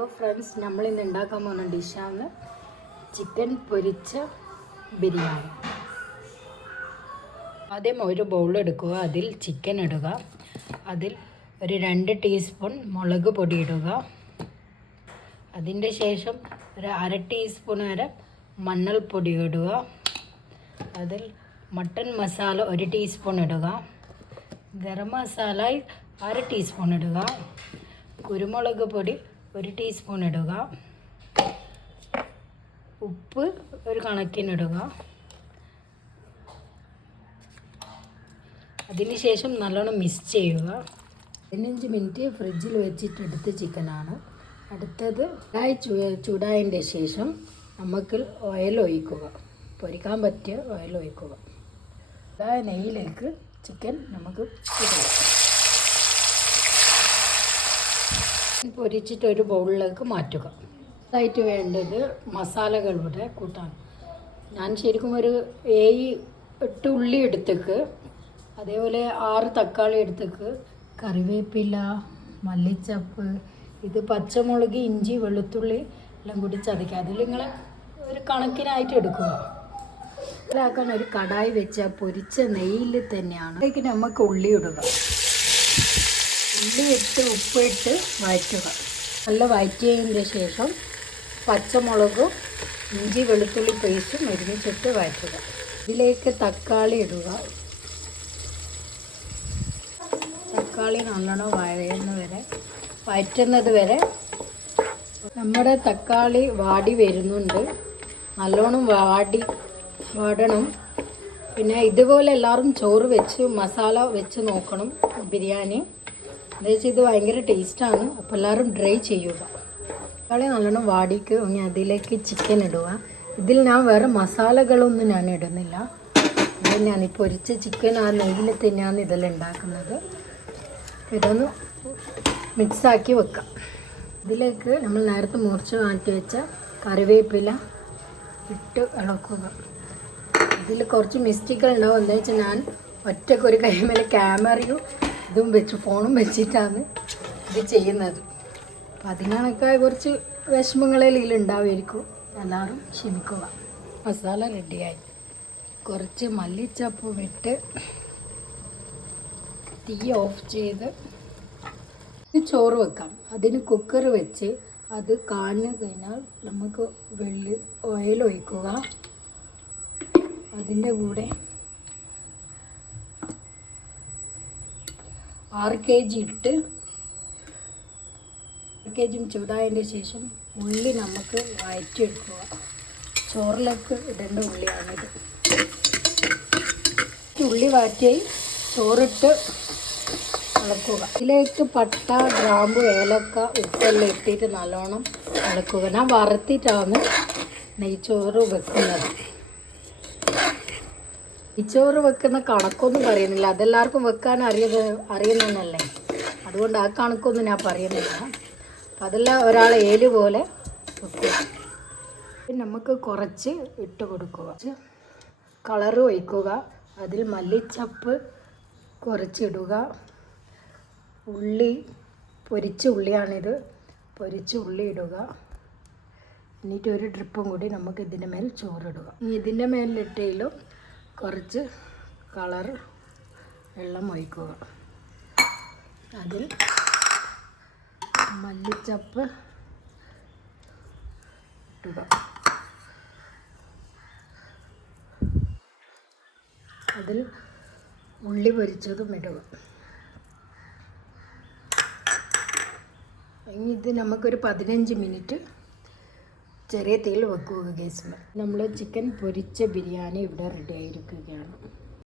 അപ്പോൾ ഫ്രണ്ട്സ്, നമ്മളിന്ന് ഉണ്ടാക്കാൻ പോകുന്ന ഡിഷാണ് ചിക്കൻ പൊരിച്ച ബിരിയാണി. ആദ്യം ഒരു ബൗൾ എടുക്കുക, അതിൽ ചിക്കൻ ഇടുക, അതിൽ ഒരു 2 ടീസ്പൂൺ മുളക് പൊടി ഇടുക, അതിൻ്റെ ശേഷം ഒരു 1/2 ടീസ്പൂൺ വരെ മഞ്ഞൾപ്പൊടി ഇടുക, അതിൽ മട്ടൻ മസാല 1 ടീസ്പൂൺ ഇടുക, ഗരം മസാല 1/2 ടീസ്പൂൺ ഇടുക, കുരുമുളക് പൊടി 1 ടീസ്പൂൺ ഇടുക, ഉപ്പ് ഒരു കണക്കിനിടുക. അതിനുശേഷം നല്ലോണം മിക്സ് ചെയ്യുക. 15 മിനിറ്റ് ഫ്രിഡ്ജിൽ വെച്ചിട്ടെടുത്ത ചിക്കനാണ്. അടുത്തത് ചൂടായതിൻ്റെ ശേഷം നമുക്ക് ഓയിൽ ഒഴിക്കുക, പൊരിക്കാൻ പറ്റിയ ഓയിൽ ഒഴിക്കുക. നെയ്യിലേക്ക് ചിക്കൻ നമുക്ക് ഇടുക. പൊരിച്ചിട്ട് ഒരു ബൗളിലേക്ക് മാറ്റുക. അതായിട്ട് വേണ്ടത് മസാലകളുടെ കൂട്ടാൻ. ഞാൻ ശരിക്കും ഒരു 7-8 ഉള്ളി എടുത്തേക്ക്, അതേപോലെ 6 തക്കാളി എടുത്തേക്ക്, കറിവേപ്പില, മല്ലിച്ചപ്പ്, ഇത് പച്ചമുളക്, ഇഞ്ചി, വെളുത്തുള്ളി എല്ലാം കൂടി ചതയ്ക്കുക. അതിൽ നിങ്ങൾ ഒരു കണക്കിനായിട്ട് എടുക്കുക. ഇതിലാക്കാൻ ഒരു കടായി വെച്ചാൽ പൊരിച്ച നെയ്യിൽ തന്നെയാണ്. അതിലേക്ക് നമുക്ക് ഉള്ളി ഇടുക. ഉള്ളി ഇട്ട് ഉപ്പിട്ട് വഴറ്റുക. നല്ല വഴറ്റിയതിൻ്റെ ശേഷം പച്ചമുളകും ഇഞ്ചി വെളുത്തുള്ളി പേസ്റ്റും ഒരുമിച്ചിട്ട് വഴറ്റുക. ഇതിലേക്ക് തക്കാളി ഇടുക. തക്കാളി നല്ലോണം വഴറ്റുന്നത് വരെ നമ്മുടെ തക്കാളി വാടി വരുന്നുണ്ട്. നല്ലോണം വാടണം. പിന്നെ ഇതുപോലെ എല്ലാവരും ചോറ് വെച്ച് മസാല വെച്ച് നോക്കണം ബിരിയാണി. എന്താ വെച്ചാൽ ഇത് ഭയങ്കര ടേസ്റ്റാണ്. അപ്പോൾ എല്ലാവരും ട്രൈ ചെയ്യുക. തക്കാളി നല്ലോണം വാടിക്ക് ഇനി അതിലേക്ക് ചിക്കൻ ഇടുക. ഇതിൽ ഞാൻ വേറെ മസാലകളൊന്നും ഞാൻ ഇടുന്നില്ല. ഇത് ഞാൻ ഈ പൊരിച്ച ചിക്കൻ ആ നെയ്യിൽ തന്നെയാണ് ഇതെല്ലാം ഉണ്ടാക്കുന്നത്. ഇതൊന്ന് മിക്സാക്കി വെക്കാം. ഇതിലേക്ക് നമ്മൾ നേരത്തെ മുറിച്ച് മാറ്റി വെച്ച കറിവേപ്പില ഇട്ട് ഇളക്കുക. ഇതിൽ കുറച്ച് മിസ്റ്റേക്കുകൾ ഉണ്ടാവും. എന്താ വെച്ചാൽ ഞാൻ ഒറ്റയ്ക്ക് ഒരു കൈമേലെ ക്യാമറയും ഇതും വെച്ച് ഫോണും വെച്ചിട്ടാണ് ഇത് ചെയ്യുന്നത്. അപ്പം അതിനൊക്കെ കുറച്ച് വിഷമങ്ങളിൽ ഉണ്ടാവുമായിരിക്കും. എല്ലാവരും ക്ഷമിക്കുക. മസാല റെഡിയായി. കുറച്ച് മല്ലിച്ചപ്പ് വിട്ട് തീ ഓഫ് ചെയ്ത് ചോറ് വെക്കാം. അതിന് കുക്കർ വെച്ച് അത് കാഞ്ഞു കഴിഞ്ഞാൽ നമുക്ക് ഓയിൽ ഒഴിക്കുക. അതിൻ്റെ കൂടെ 6 kg ഇട്ട് 6 kg ചൂടായതിൻ്റെ ശേഷം ഉള്ളി നമുക്ക് വഴറ്റിയെടുക്കുക. ചോറിലേക്ക് ഇടേണ്ട ഉള്ളിയാണിത്. ഉള്ളി വഴറ്റി ചോറിട്ട് ഇളക്കുക. ഇതിലേക്ക് പട്ട, ഗ്രാമ്പു, ഏലക്ക, ഉപ്പെല്ലാം ഇട്ടിട്ട് നല്ലോണം ഇളക്കുക. ഞാൻ വറുത്തിട്ടാണ് നെയ്ച്ചോറ് വെക്കുന്നത്. നെയ്ച്ചോറ് വെക്കുന്ന കണക്കൊന്നും പറയുന്നില്ല. അതെല്ലാവർക്കും വെക്കാൻ അറിയുന്നതല്ലേ. അതുകൊണ്ട് ആ കണക്കൊന്നും ഞാൻ പറയുന്നില്ല. അപ്പം അതെല്ലാം ഒരാളെ ഏല് പോലെ വെക്കുക. പിന്നെ നമുക്ക് കുറച്ച് ഇട്ട് കൊടുക്കുക. കളറ് ഒഴിക്കുക. അതിൽ മല്ലിച്ചപ്പ് കുറച്ചിടുക. ഉള്ളി പൊരിച്ച ഉള്ളിയാണിത്. പൊരിച്ച ഉള്ളി ഇടുക. എന്നിട്ട് ഒരു ട്രിപ്പും കൂടി നമുക്ക് ഇതിൻ്റെ മേൽ ചോറിടുക. ഇതിൻ്റെ മേലിട്ടതിലും കുറച്ച് കളർ വെള്ളം ഒഴിക്കുക. അതിൽ മല്ലിച്ചപ്പ് ഇടുക. അതിൽ ഉള്ളി പൊരിച്ചതും ഇടുക. ഇനി ഇത് നമുക്കൊരു 15 മിനിറ്റ് ചെറിയ തീയിൽ വെക്കുക ഗ്യാസിൽ. നമ്മൾ ചിക്കൻ പൊരിച്ച ബിരിയാണി ഇവിടെ റെഡി ആയിരിക്കുകയാണ്.